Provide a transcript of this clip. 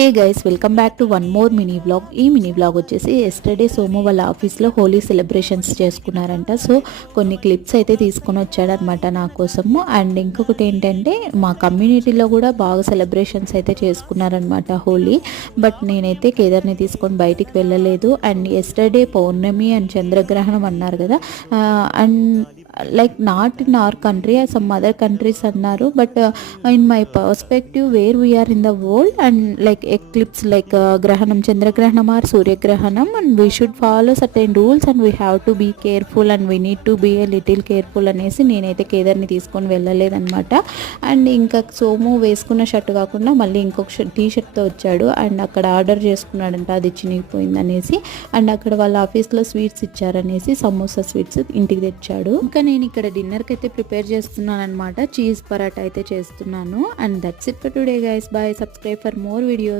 Hey guys, welcome back to one more mini vlog. ఈ mini vlog వచ్చేసి yesterday Somu వాళ్ళ ఆఫీస్లో హోలీ సెలబ్రేషన్స్ చేసుకున్నారంట. సో కొన్ని క్లిప్స్ అయితే తీసుకొని వచ్చాడనమాట నా కోసము. అండ్ ఇంకొకటి ఏంటంటే మా కమ్యూనిటీలో కూడా బాగా సెలబ్రేషన్స్ అయితే చేసుకున్నారనమాట హోలీ. బట్ నేనైతే కేదార్ని తీసుకొని బయటికి వెళ్ళలేదు. అండ్ ఎస్టర్డే పౌర్ణమి అండ్ చంద్రగ్రహణం అన్నారు కదా. And like not in our country, some other countries అన్నారు. But in my perspective where we are in the world and like eclipse like grahanam, chandragrahanam or suryagrahanam, and we should follow certain rules and we have to be careful and we need to be a little careful అనేసి నేనైతే కేదార్ని తీసుకొని వెళ్ళలేదన్నమాట. And ఇంకా సోము వేసుకున్న shirt కాకుండా మళ్ళీ ఇంకొక tea షర్ట్తో వచ్చాడు. And అక్కడ ఆర్డర్ చేసుకున్నాడంట, అది చినిగిపోయింది అనేసి. అండ్ అక్కడ వాళ్ళ ఆఫీస్లో స్వీట్స్ ఇచ్చారనేసి సమోసా స్వీట్స్ ఇంటికి తెచ్చాడు. ఇంకా నేను ఇక్కడ డిన్నర్కి అయితే ప్రిపేర్ చేస్తున్నాను అనమాట. చీజ్ పరాటా అయితే చేస్తున్నాను. And that's it for today guys. Bye. Subscribe for more videos.